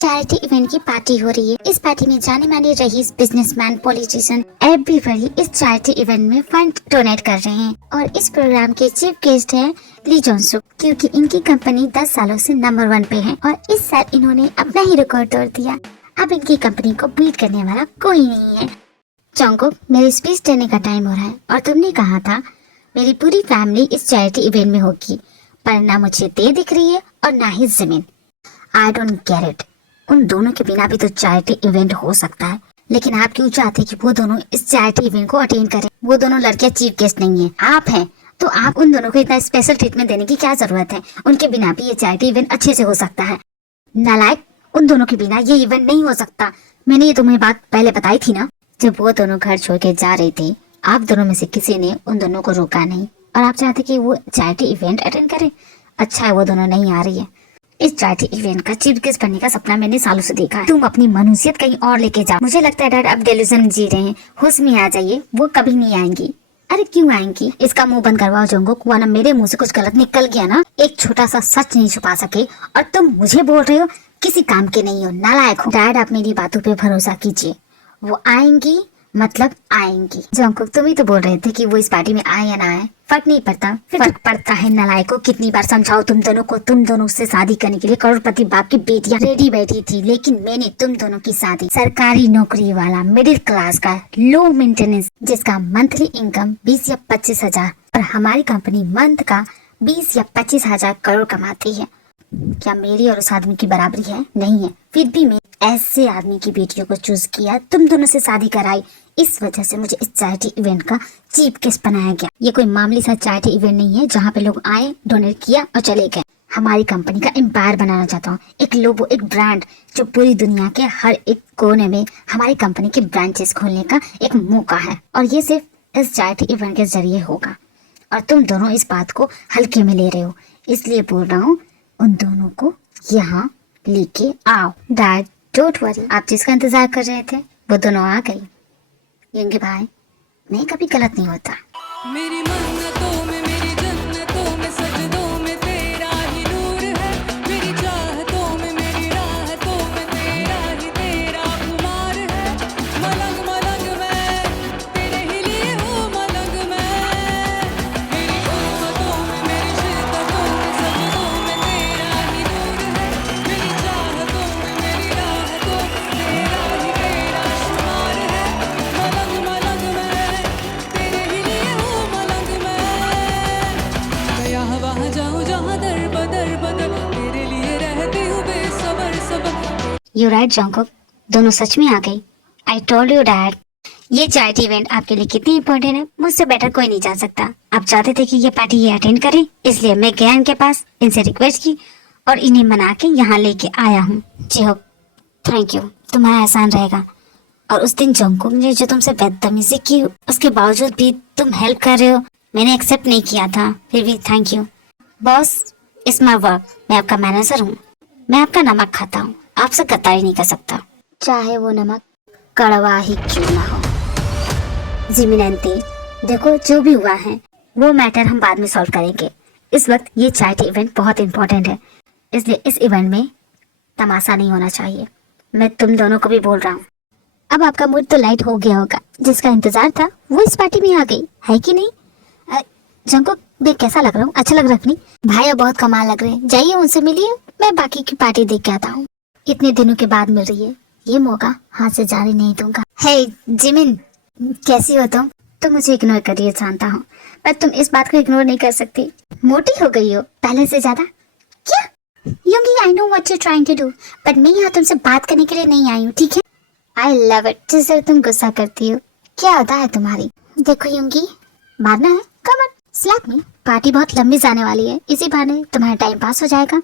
Charity event की party हो रही है। इस पार्टी में जाने माने रईस, बिजनेसमैन, पॉलिटिशियन एवरीबॉडी इस चैरिटी इवेंट में फंड डोनेट कर रहे हैं। और इस प्रोग्राम के चीफ गेस्ट हैं ली जोंग-सुक, क्योंकि इनकी कंपनी 10 सालों से नंबर 1 पे है और इस साल इन्होंने अपना ही रिकॉर्ड तोड़ दिया। अब इनकी कंपनी को बीट करने वाला कोई नहीं है। जोंगकुक, मेरी स्पीच देने का टाइम हो रहा है और तुमने कहा था मेरी पूरी फैमिली इस चैरिटी इवेंट में होगी, पर ना मुझे दे दिख रही है और ना ही जमीन। I don't get it. उन दोनों के बिना भी तो चैरिटी इवेंट हो सकता है, लेकिन आप क्यों चाहते कि वो दोनों इस चैरिटी इवेंट को अटेंड करें? वो दोनों लड़कियां चीफ गेस्ट नहीं है, आप हैं, तो आप उन दोनों को इतना स्पेशल ट्रीटमेंट देने की क्या जरूरत है? उनके बिना भी ये चैरिटी इवेंट अच्छे से हो सकता है। नालायक, उन दोनों के बिना ये इवेंट नहीं हो सकता। मैंने ये तुम्हें बात पहले बताई थी ना। जब वो दोनों घर छोड़ के जा रहे थे, आप दोनों में से किसी ने उन दोनों को रोका नहीं और आप चाहते कि वो चैरिटी इवेंट अटेंड करे। अच्छा है वो दोनों नहीं आ रही है। इस चैरिटी इवेंट का चीफ गेस्ट बनने का सपना मैंने सालों से देखा है। तुम अपनी मनुष्यत कहीं और लेके जाओ। मुझे लगता है डैड आप डेल्यूजन जी रहे हैं। होश में आ जाइए, वो कभी नहीं आएंगी। अरे क्यों आएंगी? इसका मुंह बंद करवाओ जोंगकुक, वरना मेरे मुंह से कुछ गलत निकल गया ना, एक छोटा सा सच नहीं छुपा सके और तुम मुझे बोल रहे हो किसी काम के नहीं हो, नालायक हो। डैड आप मेरी बातों पे भरोसा कीजिए, वो आएंगी मतलब आएंगी। जोंगकुक, तुम ही तो बोल रहे थे कि वो इस पार्टी में आए या ना आए, फर्क नहीं पड़ता। फर्क पड़ता है नालायक को। कितनी बार समझाओ तुम दोनों को? तुम दोनों से शादी करने के लिए करोड़पति बाप की बेटियां रेडी बैठी थी, लेकिन मैंने तुम दोनों की शादी सरकारी नौकरी वाला मिडिल क्लास का लो मेंटेनेंस जिसका मंथली इनकम 20 या 25 हजार और हमारी कंपनी मंथ का 20 या 25 हजार करोड़ कमाती है। क्या मेरी और उस आदमी की बराबरी है? नहीं है। फिर भी मैं ऐसे आदमी की बेटियों को चूज किया, तुम दोनों से शादी कराई। इस वजह से मुझे इस चैरिटी इवेंट का चीफ गेस्ट बनाया गया। ये कोई मामूली सा चैरिटी इवेंट नहीं है जहाँ पे लोग आए, डोनेट किया और चले गए। हमारी कंपनी का एम्पायर बनाना चाहता हूँ, एक लोगो, एक ब्रांड जो पूरी दुनिया के हर एक कोने में हमारी कंपनी के ब्रांचेस खोलने का एक मौका है, और ये सिर्फ इस चैरिटी इवेंट के जरिए होगा। और तुम दोनों इस बात को हल्के में ले रहे हो, इसलिए बोल रहा हूँ उन दोनों को यहाँ लेके आओ। डैड डोंट वरी, आप जिसका इंतजार कर रहे थे वो दोनों आ गई। यंगे भाई, मैं कभी गलत नहीं होता। मेरी मन्नतों में, मेरी जन्नतों में, सजदों में तेरा ही नूर है। मेरी चाहतों में, मेरी राहतों में तेरा खुमार है। मलंग मलंग मैं तेरे ही लिए हूँ, मलंग मैं। मेरी उल्फतों में, मेरी शिद्दतों में, सजदों में तेरा ही नूर है। मेरी चाहतों में, मेरी राहतों में तेरा शुमार है। मलंग मलंग मैं तेरे ही लिए हूँ, मलंग मैं यहाँ वहाँ जाऊँ जहाँ दर बदर बदल तेरे लिए रहती हूँ बेसबर सबर। यू राइट जोंगकुक, दोनों सच में आ गई। I told you dad. ये चैरिटी इवेंट आपके लिए कितनी इम्पोर्टेंट है मुझसे बेटर कोई नहीं जान सकता। आप चाहते थे कि ये पार्टी ये अटेंड करें, इसलिए मैं गया इनके पास, इनसे रिक्वेस्ट की और इन्हें मना के यहाँ लेके आया हूँ। जी हो, थैंक यू, तुम्हारा एहसान रहेगा। और उस दिन जोंगकुक ने जो तुमसे बदतमीजी की, उसके बावजूद भी तुम हेल्प कर रहे हो, मैंने एक्सेप्ट नहीं किया था, फिर भी thank you. Boss, it's my work, मैं आपका मैनेजर हूँ, मैं आपका नमक खाता हूँ, आपसे गद्दारी नहीं कर सकता, चाहे वो नमक कड़वा ही क्यों ना हो। जिमिनंती, देखो जो भी हुआ है वो मैटर हम बाद में सॉल्व करेंगे। इस वक्त ये चैरिटी इवेंट बहुत इंपॉर्टेंट है, इसलिए इस इवेंट में तमाशा नहीं होना चाहिए। मैं तुम दोनों को भी बोल रहा हूँ। अब आपका मूड तो लाइट हो गया होगा, जिसका इंतजार था वो इस पार्टी में आ गई है कि नहीं? जोंगकुक, मैं कैसा लग रहा हूँ? अच्छा लग रहा है नहीं? भाई बहुत कमाल लग रहे हैं, जाइए उनसे मिलिए, मैं बाकी की पार्टी देख के आता हूँ। इतने दिनों के बाद मिल रही है, ये मौका हाथ से जाने नहीं दूंगा। हे जिमिन, कैसी हो तुम? तुम मुझे इग्नोर करिए जानता हूँ, पर तुम इस बात को इग्नोर नहीं कर सकती। मोटी हो गई हो पहले से ज्यादा। क्या? Yoongi, I know what you trying to do, but मैं यहाँ तुमसे बात करने के लिए नहीं आई हूँ, ठीक है? आई लव इट, जिससे तुम गुस्सा करती हो। क्या होता है तुम्हारी? देखो योंगी, मारना है, come on slap me. Party बहुत लंबी जाने वाली है, इसी बहाने तुम्हारा टाइम पास हो जाएगा।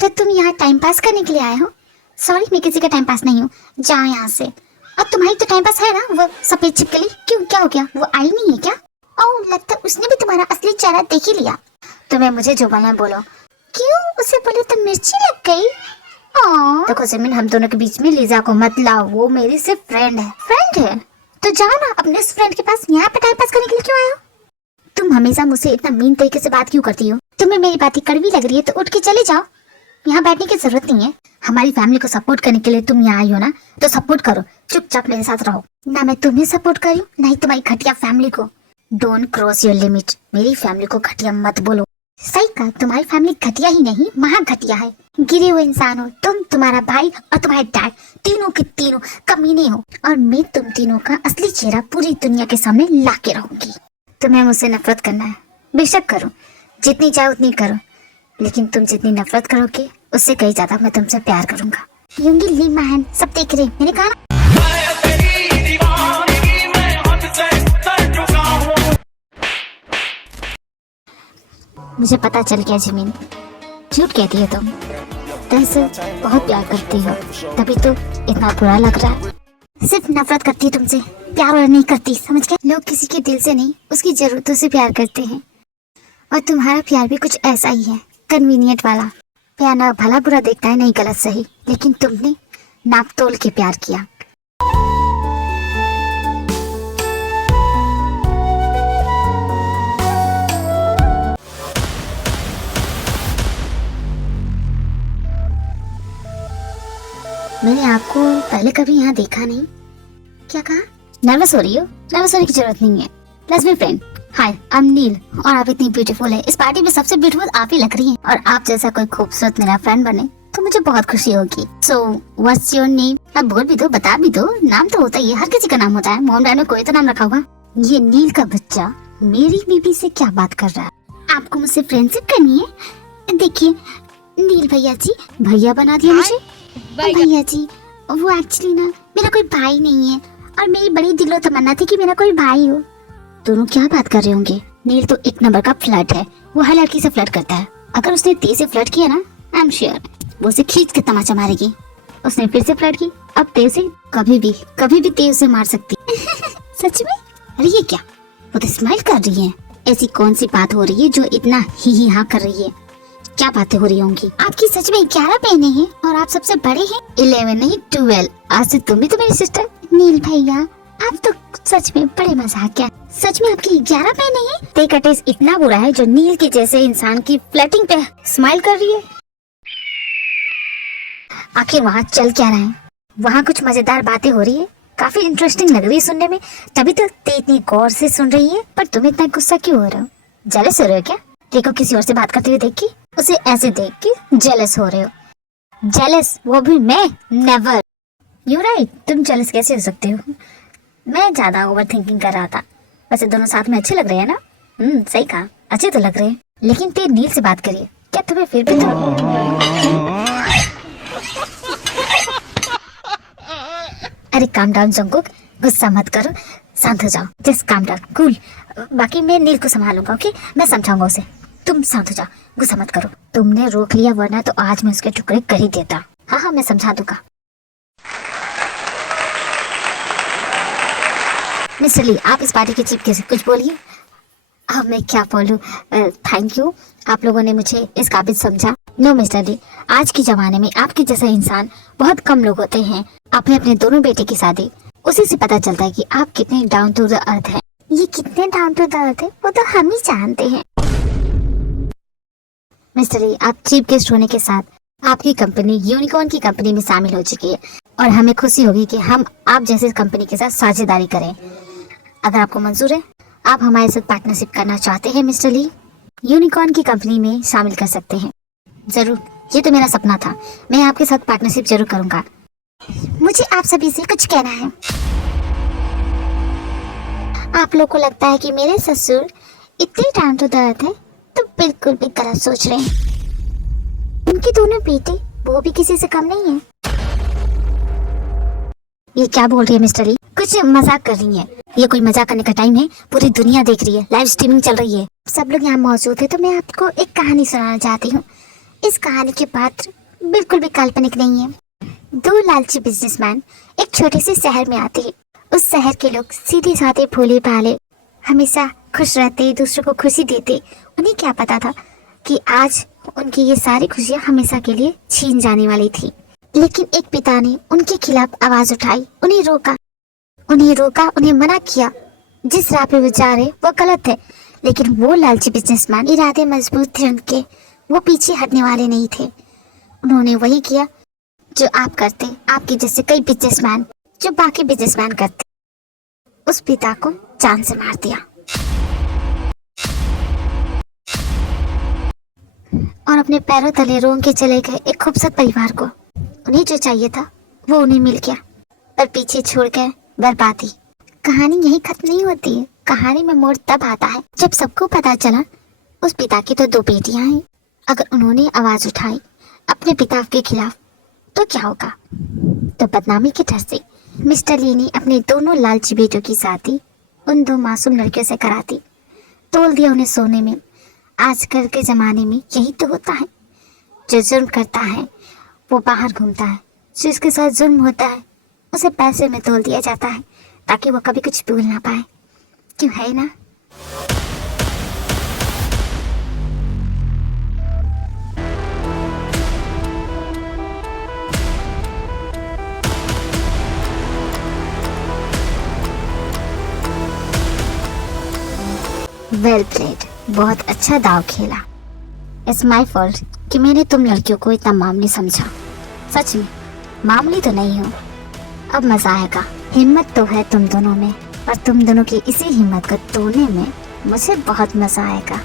तो तुम यहाँ टाइम पास करने के लिए आए हो? सॉरी, मैं किसी का टाइम पास नहीं हूँ, जाओ यहाँ से। और तुम्हारी तो टाइम पास है ना वो सफेद छिपकली, क्यों क्या हो गया? वो आई नहीं है क्या? ओह, लगता है उसने भी तुम्हारा असली चेहरा देख ही लिया। तुम्हें मुझे जो बोलना है बोलो। क्यों? उसे बोले तो मिर्ची लग गई। देखो जमीन, हम दोनों के बीच में लीजा को मत लाओ, वो मेरी सिर्फ फ्रेंड है। फ्रेंड है तो जाओ ना अपने उस फ्रेंड के पास, यहाँ पे टाइम पास करने के लिए क्यों आए हो? तुम हमेशा मुझसे इतना मीन तरीके से बात क्यों करती हो? तुम्हें मेरी बातें कड़वी लग रही है तो उठ के चले जाओ, यहाँ बैठने की जरूरत नहीं है। हमारी फैमिली को सपोर्ट करने के लिए तुम यहाँ आई हो ना, तो सपोर्ट करो, चुपचाप मेरे साथ रहो। ना मैं तुम्हें सपोर्ट करी हूँ, ना ही तुम्हारी घटिया फैमिली को। Don't cross your limit. मेरी फैमिली को घटिया मत बोलो। सही कहा, तुम्हारी फैमिली घटिया ही नहीं, महा घटिया है। गिरे हुए इंसान हो तुम, तुम्हारा भाई और तुम्हारे डैड, तीनों के तीनों कमीने हो। और मैं तुम तीनों का असली चेहरा पूरी दुनिया के सामने ला के रहूंगी। तुम्हें मुझसे नफरत करना है, बेशक करो, जितनी चाहे उतनी करो, लेकिन तुम जितनी नफरत करोगे उससे कहीं ज्यादा मैं तुमसे प्यार करूंगा। यूंगी ली महन, सब देख रहे, मैंने कहा ना। मुझे पता चल गया जिमिन, झूठ कहती है तुम, दरअसल बहुत प्यार करती हो, तभी तो इतना बुरा लग रहा है। सिर्फ नफरत करती है तुमसे, प्यार और नहीं करती, समझ गए? लोग किसी के दिल से नहीं, उसकी जरूरतों से प्यार करते हैं, और तुम्हारा प्यार भी कुछ ऐसा ही है, कन्वीनियंट वाला प्यार। ना भला बुरा देखता है, नहीं गलत सही, लेकिन तुमने नाप तोल के प्यार किया। मैंने आपको पहले कभी यहाँ देखा नहीं। क्या कहा? नर्वस हो रही हो? नर्वस होने की जरूरत नहीं है। Let's be friend. Hi, I am Neel, और आप इतनी ब्यूटीफुल है। इस पार्टी में सबसे ब्यूटीफुल आप ही लग रही हैं, और आप जैसा कोई खूबसूरत मेरा फ्रेंड बने तो मुझे बहुत खुशी होगी। So what's your name? आप बोल भी दो, बता भी दो। नाम तो होता ही है, हर किसी का नाम होता है, मॉम डैड ने कोई तो नाम रखा होगा। ये नील का बच्चा मेरी बीबी से क्या बात कर रहा है? आपको मुझसे फ्रेंडशिप करनी है? देखिए नील भैया जी, भैया बना दिया मुझे। भैया जी, वो एक्चुअली ना मेरा कोई भाई नहीं है, और मेरी बड़ी दिलो तमन्ना थी कि मेरा कोई भाई हो। दोनों क्या बात कर रहे होंगे? नील तो एक नंबर का फ्लर्ट है, वो हर लड़की से फ्लर्ट करता है। अगर उसने तेज से फ्लर्ट किया ना, आई एम श्योर वो उसे खींच के तमाचा मारेगी। उसने फिर से फ्लर्ट की, अब तेज से कभी भी तेज से मार सकती। सच में? अरे ये क्या, वो तो स्माइल कर रही है। ऐसी कौन सी बात हो रही है जो इतना ही हाँ कर रही है? क्या बातें हो रही होंगी? आपकी सच में 11 बहनें हैं, और आप सबसे बड़े हैं। 11 नहीं 12। आज से तुम भी तो मेरी सिस्टर। नील भैया, आप तो सच में बड़े मजाक है। सच में आपकी 11 बहनें हैं? तेरा टेस्ट इतना बुरा है जो नील के जैसे इंसान की फ्लर्टिंग पे स्माइल कर रही है। आखिर वहाँ चल क्या रहा है? वहाँ कुछ मजेदार बातें हो रही है, काफी इंटरेस्टिंग लग रही है सुनने में, तभी तो ते इतनी गौर से सुन रही है। पर तुम इतना गुस्सा क्यों हो रहे हो? जेलस हो रहे हो क्या? देखो किसी और से बात करते हुए देख के, उसे ऐसे देख के जेलस हो रहे हो। जेलस, वो भी मैं? नेवर। यू राइट, तुम जेलस कैसे हो सकते हो? मैं ज्यादा ओवर थिंकिंग कर रहा था। वैसे दोनों साथ में अच्छे लग रहे हैं ना? सही कहा, अच्छे तो लग रहे हैं, लेकिन तेरे नील से बात करिए, क्या तुम्हें फिर भी अरे काम डाउन जंगकुक, गुस्सा मत करो, शांत हो जाओ, जस्ट काम डाउन, कूल। बाकी मैं नील को संभालूंगा, ओके? मैं समझाऊंगा उसे, तुम शांत हो जाओ, गुस्सा मत करो। तुमने रोक लिया, वरना तो आज मैं उसके टुकड़े कर ही देता। हाँ, मैं समझा दूंगा। मिस्टर ली, आप इस पार्टी के चीफ गेस्ट, कुछ बोलिए। अब मैं क्या बोलूं? थैंक यू, आप लोगों ने मुझे इस काबिल समझा। नो मिस्टर ली, आज के जमाने में आपके जैसा इंसान बहुत कम लोग होते हैं। आपने अपने दोनों बेटे की शादी, उसी से पता चलता है कि आप कितने डाउन टू द अर्थ हैं। ये कितने डाउन टू द अर्थ है वो तो हम ही जानते हैं। मिस्टर ली, आप चीफ गेस्ट होने के साथ आपकी कंपनी यूनिकॉर्न की कंपनी में शामिल हो चुकी है, और हमें खुशी होगी कि हम आप जैसे कंपनी के साथ साझेदारी करें। अगर आपको मंजूर है, आप हमारे साथ पार्टनरशिप करना चाहते हैं मिस्टर ली, यूनिकॉर्न की कंपनी में शामिल कर सकते हैं। जरूर, ये तो मेरा सपना था, मैं आपके साथ पार्टनरशिप जरूर करूंगा। मुझे आप सभी से कुछ कहना है। आप लोग को लगता है कि मेरे ससुर इतने डाउन टू द अर्थ है, तो बिल्कुल भी गलत सोच रहे हैं। उनके दोनों बेटे, वो भी किसी से कम नहीं है। ये क्या बोल रही है मिस्टर ली? कुछ मजाक कर रही है? ये कोई मजाक करने का टाइम है? पूरी दुनिया देख रही है, लाइव स्ट्रीमिंग चल रही है, सब लोग यहाँ मौजूद है। तो मैं आपको एक कहानी सुनाना चाहती हूँ। इस कहानी के पात्र बिल्कुल भी काल्पनिक नहीं है। दो लालची बिजनेसमैन एक छोटे से शहर में आते हैं। उस शहर के लोग सीधे साधे भोले भाले, हमेशा खुश रहते, दूसरों को खुशी देते। उन्हें क्या पता था कि आज उनकी ये सारी खुशियाँ हमेशा के लिए छीन जाने वाली थी। लेकिन एक पिता ने उनके खिलाफ आवाज उठाई, उन्हें रोका, उन्हें मना किया। जिस राह पे वो जा रहे वो गलत है। लेकिन वो लालची बिजनेसमैन, इरादे मजबूत थे उनके, वो पीछे हटने वाले नहीं थे। उन्होंने वही किया जो आप करते, आपके जैसे कई बिजनेसमैन जो बाकी बिजनेसमैन करते, उस पिता को जान से मार दिया और अपने पैरों तले रोंग के चले गए एक खूबसूरत परिवार को। उन्हें जो चाहिए था वो उन्हें मिल गया, पर पीछे छोड़ गए बर्बादी। कहानी यही खत्म नहीं होती है। कहानी में मोड़ तब आता है जब सबको पता चला उस पिता की तो 2 बेटियां हैं। अगर उन्होंने आवाज उठाई अपने पिता के खिलाफ तो क्या होगा? तो बदनामी के डर से मिस्टर ली ने अपने दोनों लालची बेटों की शादी उन 2 मासूम लड़कियों से करा दी, तोल दिया उन्हें सोने में। आजकल के ज़माने में यही तो होता है। जो जुर्म करता है वो बाहर घूमता है, जो इसके साथ जुर्म होता है उसे पैसे में तोल दिया जाता है ताकि वो कभी कुछ भूल ना पाए। क्यों, है ना? वेल प्लेड, बहुत अच्छा दाव खेला। इट्स माई फॉल्ट कि मैंने तुम लड़कियों को इतना मामूली समझा। सच में मामूली तो नहीं हो। अब मजा आएगा। हिम्मत तो है तुम दोनों में, और तुम दोनों की इसी हिम्मत को तोड़ने में मुझे बहुत मजा आएगा।